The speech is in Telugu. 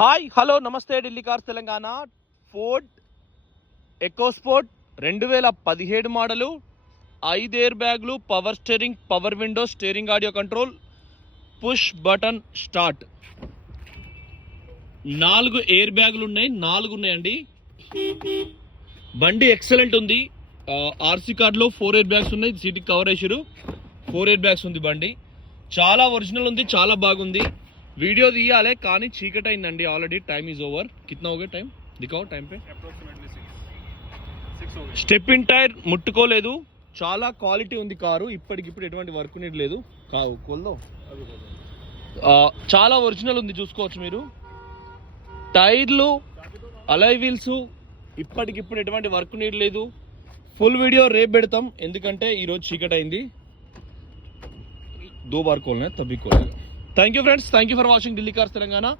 హాయ్ హలో నమస్తే Delhi cars Telangana. Ford EcoSport 2017 model, 5 air బ్యాగ్లు, power steering, power window, steering audio control, push button start. 4 air బ్యాగ్లు ఉన్నాయి, 4 ఉన్నాయండి. బండి ఎక్సలెంట్ ఉంది. ఆర్సీ కార్డులో 4 ఎయిర్ బ్యాగ్స్ ఉన్నాయి. సీట్కి కవర్ వేసారు, 4 ఎయిర్ బ్యాగ్స్ ఉంది. బండి చాలా ఒరిజినల్ ఉంది, చాలా బాగుంది. वीडियो తీయాలి కానీ చీకటి అయిందండి. Already time is over. కిतना हो गया टाइम दिखाओ टाइम पे. స్టెప్ ఇన్ టైర్ ముట్టుకోలేదు. చాలా క్వాలిటీ ఉంది కారు. ఇప్పటికిప్పుడు ఎటువంటి వర్క్ నీడ్ లేదు. కోల్దో చాలా ఒరిజినల్ ఉంది, చూసుకోవచ్చు మీరు. టైర్లు, అలాయ్ వీల్స్ ఇప్పటికిప్పుడు ఎటువంటి వర్క్ నీడ్ లేదు. ఫుల్ వీడియో రేపు పెడతాం, ఎందుకంటే ఈరోజు చీకటి అయింది. 2 बार खोलना है तभी खोलेगा. Thank you friends, thank you for watching Delhi cars Telangana.